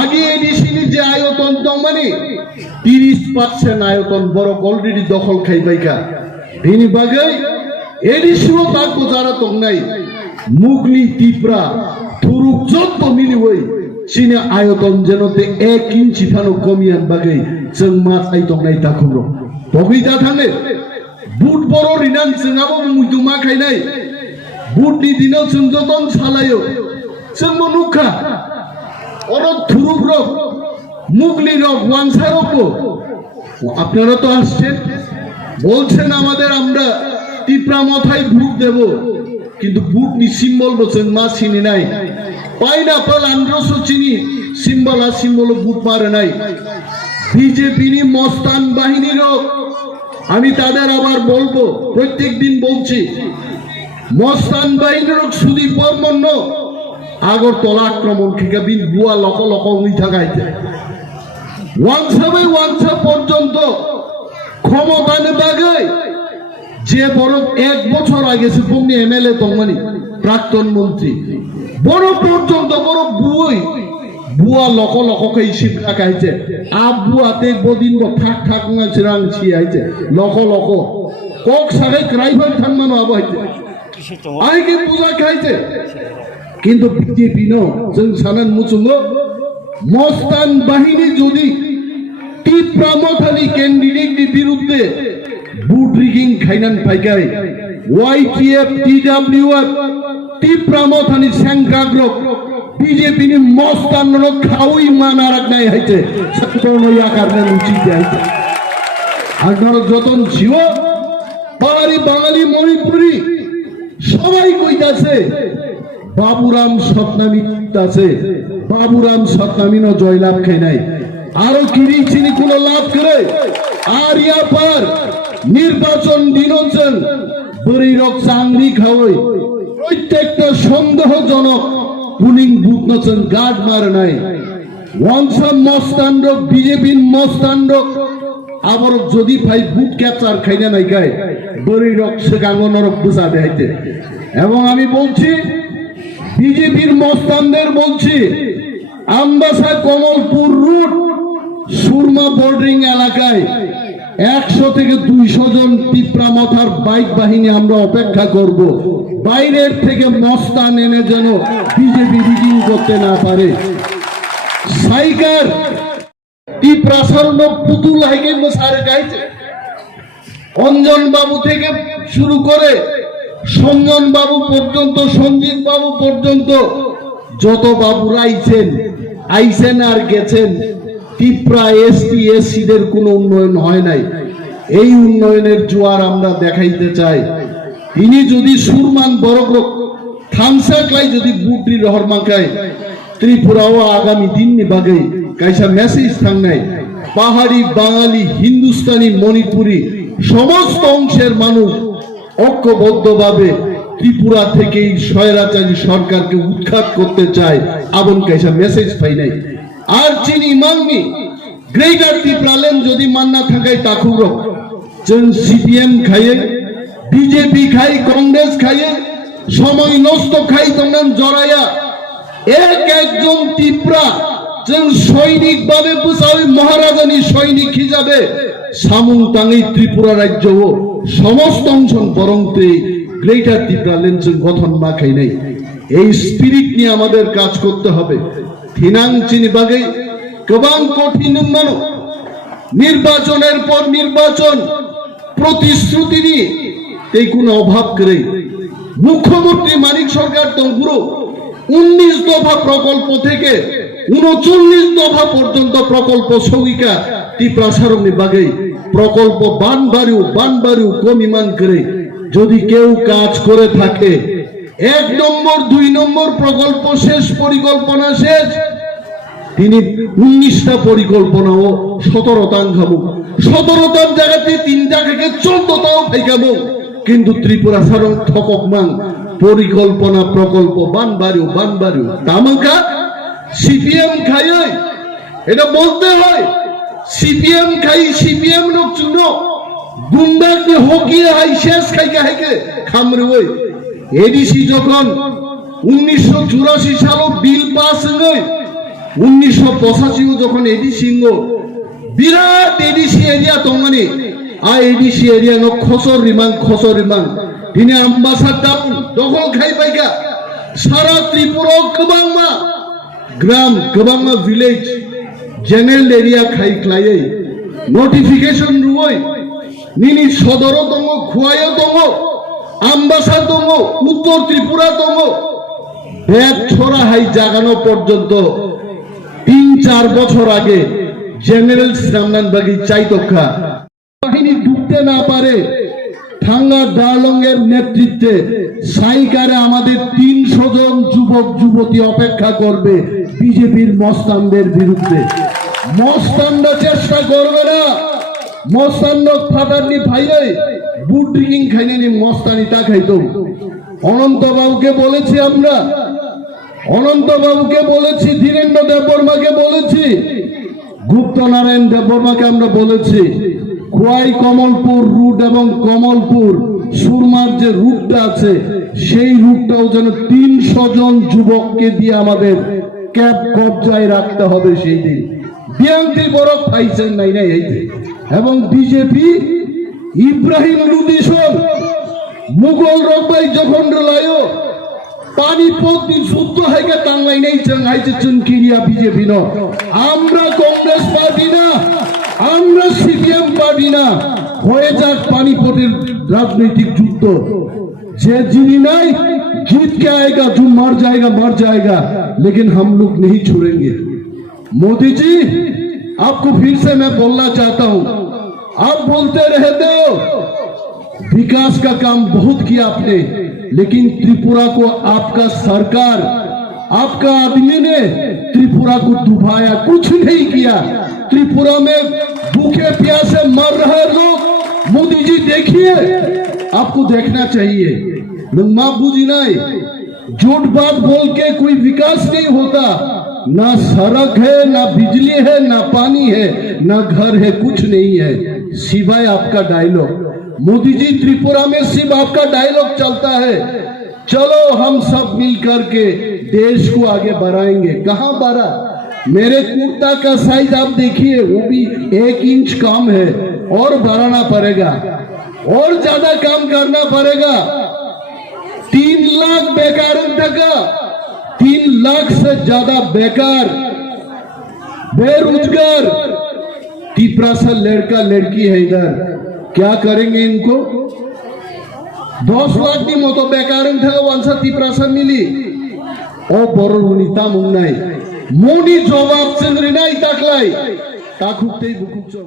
আগে এডিসিনি যে আয়তন মানে 30% আয়তন বড় অলরেডি দখল খাই পাইকা ভিনি বাগে এডিসিও তাকো যারা তো নাই মুগলি ত্রিপুরা থুরুক যত মিলি ওই সিনে আয়তন যেনতে 1 ইঞ্চি ফানো কমিয়ান বাগে जों मा आयतन নাই তাকুনো বগিদা থানে বুট বড় রিনান जोंआबो मुइदु मा खायनाय बुटनि दिनाव जों जतन सालायो जों नुखा অনেক থুরুক রোগ মুগলি রোগ ওয়ানসা রোগ আপনারা তো আসছেন বলছেন আমাদের আমরা ত্রিপুরা মাথায় ভোট দেব কিন্তু ভোটনি সিম্বল বলছেন মা চিনি নাই পাইনাপল আন্দ্রস চিনি সিম্বল আর সিম্বল ভোট মারে নাই বিজেপি নি মস্তান বাহিনী রোগ আমি তাদের আবার বলবো প্রত্যেকদিন বলছি মস্তান বাহিনী রোগ সুদীপ বর্মন আগরতলা আক্রমণ থেকে বিন বুয়া লক লক উই থাকাইতে ওয়ানসা পর্যন্ত ক্ষমতানে বাগে যে বড় 1 বছর আগে সে পূর্ণ এমএলএ তংমানি প্রাক্তন মন্ত্রী বড় পর্যন্ত বড় বুয়া লক লক কই শিক্ষা খাইছে আব বুয়াতে বদিন ঠাক ঠাক না চিরাং ছিয়াইছে লক লক কক সাগে ক্রাইভার থানমানো আবাইছে আইকে পূজা খাইছে কিন্তু বিজেপি নো जों সানান মুচুঙ্গ মস্তান বাহিনী যদি ত্রিপুরা মথানি ক্যান্ডিডেটের বিরুদ্ধে বুট রিগিং খাইনান পাইগাই ওয়াইটিএফ টিডব্লিউএফ ত্রিপুরা মথানি সংগ্রাগ্রক বিজেপি নি মস্তান রক খাউই মানারাক নাই হইতে সত্যনই আকারনে উচিত হইতে আপনারা যতন ছিল বাঙালি মণিপুরি সবাই কইতাছে বাবুরাম সতনামিত আছে বাবুরাম সতনামিনো জয়লাভ খাই নাই আরো কিরি চিনি কোন লাভ করে আর ইয়া পার নির্বাচন দিনচন বড়ি রক চাংরি খাওই প্রত্যেকটা সন্দেহজনক পুলিং বুথ নচন গার্ড মারে নাই ওয়ানসাম মস্তান রক বিজেপির মস্তান রক আবার যদি ভাই বুথ ক্যাপচার খাইনা নাই গায় বড়ি রক সেগাঙ্গন রক বুঝা দেখাইতে এবং আমি বলছি বিজেপির মস্তানদের বলছি আমবাসা কমলপুর রুট সুরমা বর্ডারিং এলাকায় 100 থেকে 200 জন ত্রিপুরা মাথার বাইক বাহিনী আমরা অপেক্ষা করব বাইরের থেকে মস্তান এনে যেন বিজেপি রিগিং করতে না পারে সাইকার ত্রিপুরা সর্ণ পুতুল হাইকে সারে গাইছে অঞ্জন বাবু থেকে শুরু করে সঞ্জন বাবু পর্যন্ত সঞ্জিত বাবু পর্যন্ত যত বাবুরা আইছেন আর গেছেন ত্রিপুরা এসটি এসসিদের কোনো উন্নয়ন হয় নাই এই উন্নয়নের জোয়ার আমরা দেখাইতে চাই তিনি যদি সুরমান বড় থামসাকলাই যদি বুটরি রহর মাখায় ত্রিপুরাও আগামী দিন বাগে কাইসা মেসেজ থাং নাই পাহাড়ি বাঙালি হিন্দুস্তানি মণিপুরি সমস্ত অংশের মানুষ ঐক্যবদ্ধভাবে ত্রিপুরা থেকে স্বৈরাচারী সরকারকে উৎখাত করতে চায় আবন কাইসা মেসেজ পাই নাই আর চিনি মাংনি গ্রেটার ত্রিপুরালেন যদি মান্না থাকায় তাকুর जों সিপিএম খাইয়ে বিজেপি খাই কংগ্রেস খাইয়ে সময় নষ্ট খাই তখন জড়াইয়া একজন ত্রিপুরা जों সৈনিক ভাবে বুঝাই মহারাজানি সৈনিক হিসাবে সামুংতাঙ্গি ত্রিপুরা রাজ্য সমস্ত অংশ বরংতে গ্রেটার ত্রিপুরালেন जों গঠন না খাই নাই এই স্পিরিট নিয়ে আমাদের কাজ করতে হবে থিনাং চিনি বাগে গোবাং কঠিন মানো নির্বাচনের পর নির্বাচন প্রতিশ্রুতি নিয়ে এই কোনো অভাব করে মুখ্যমন্ত্রী মানিক সরকার তঙ্গুরো 19 দফা প্রকল্প থেকে 39 দফা পর্যন্ত প্রকল্প সঙ্গিকা ত্রিপুরা সারণী বাগে প্রকল্প বানবাড়ু কমিমান করে যদি কেউ কাজ করে থাকে 1 নম্বর 2 নম্বর প্রকল্প শেষ পরিকল্পনা শেষ তিনি 19টা পরিকল্পনা ও 17টাং খাবো 17টার জায়গাতে 3টা থেকে 14টাও খাইখাবো কিন্তু ত্রিপুরা সারণ ঠকক মান পরিকল্পনা প্রকল্প বানবাড়ু তামাকা সিপিএম খাই এটা বলতে হয় সিপিএম খাই সিপিএম লোক চুনো গুন্ডাকে হকিয়ে হাই শেষ খাইকে খামরে ওই এডিসি যখন 1984 সালে বিল পাস হই 1985 যখন এডি সিংহ বিরাট এডিসি এরিয়া তংমানি এডিসি এরিয়া নো খসর রিমাং তিনি আম্বাসাডার দখল খাই পাইকা সারা ত্রিপুরা গোबांमा গ্রাম গোबांमा ভিলেজ জেনারেল এরিয়া খাই ক্লাই নোটিফিকেশন রুই নিনি সদর দङ খুয়ায় দङ আম্বাসা দङ উত্তর ত্রিপুরা দङ ব্যাগ ছড়া হাই জাগানো পর্যন্ত 3-4 বছর আগে জেনারেল শ্রীরামনাথবাগী চাইতক্ষা বাহিনী ঢুকতে না পারে থাঙ্গা ডালঙ্গের নেতৃত্বে সাইকারে আমাদের 300 জন যুবক যুবতী অপেক্ষা করবে বিজেপির মস্তানদের বিরুদ্ধে। মস্তানরা চেষ্টা করবে না, মস্তান ফাটারনি ভাইয়ে বুট ড্রিঙ্কিং খাইনি মস্তানি তা খাইতো। অনন্ত বাবুকে বলেছি আমরা, অনন্ত বাবুকে বলেছি, ধীরেন্দ্র দেববর্মাকে বলেছি, গুপ্ত নারায়ণ দেববর্মাকে আমরা বলেছি খোয়াই কমলপুর রুট এবং কমলপুর সুরমার যে রুটটা আছে সেই রুটটাও যেন 300 জন যুবককে দিয়ে আমাদের ক্যাব কবজায় রাখতে হবে সেই দিন। বিএনপি বড় পাইছেন নাই নাই এবং বিজেপি ইব্রাহিম লুদিসন মুঘল রকবাই যখন লায়ো পানিপত যুদ্ধ হাইকে টাংলাই নাই চাঙ্গাইছে চুনকিরিয়া বিজেপি ন। আমরা কংগ্রেস পার্টি না, আমরা সিপিএম পার্টি না, হয়ে যাক পানিপতের রাজনৈতিক যুদ্ধ। যে যিনি নাই जीत के आएगा, जो मर जाएगा, लेकिन हम लोग नहीं छोड़ेंगे। मोदी जी आपको फिर से मैं बोलना चाहता हूं, आप बोलते रहते हो विकास का काम बहुत किया आपने, लेकिन त्रिपुरा को आपका सरकार, आपका आदमी ने त्रिपुरा को डुबाया, कुछ नहीं किया। त्रिपुरा में भूखे प्यासे मर रहे लोग, मोदी जी देखिए, आपको देखना चाहिए। मां बुझी नहीं, झूठ बात बोल के कोई विकास नहीं होता। ना सड़क है, ना बिजली है, ना पानी है, ना घर है, कुछ नहीं है सिवाय आपका डायलॉग। मोदी जी त्रिपुरा में सिर्फ आपका डायलॉग चलता है। चलो हम सब मिलकर के देश को आगे बढ़ाएंगे। कहां बढ़ा? मेरे कुर्ता का साइज आप देखिए, वो भी 1 इंच कम है, और बढ़ाना पड़ेगा, और ज्यादा काम करना पड़ेगा। 3 लाख बेकार टका, 3 लाख से ज्यादा बेकार बेरोजगार तीपरा सा लड़का लड़की है इधर, क्या करेंगे इनको? 10 लाख की मतो बेकार टका वंशा तीपरा सा मिली ओ बरनिता मुन्नाई मोनी जवाब चंद्रिनाई ताकलाई ताकुकते बुकुचम।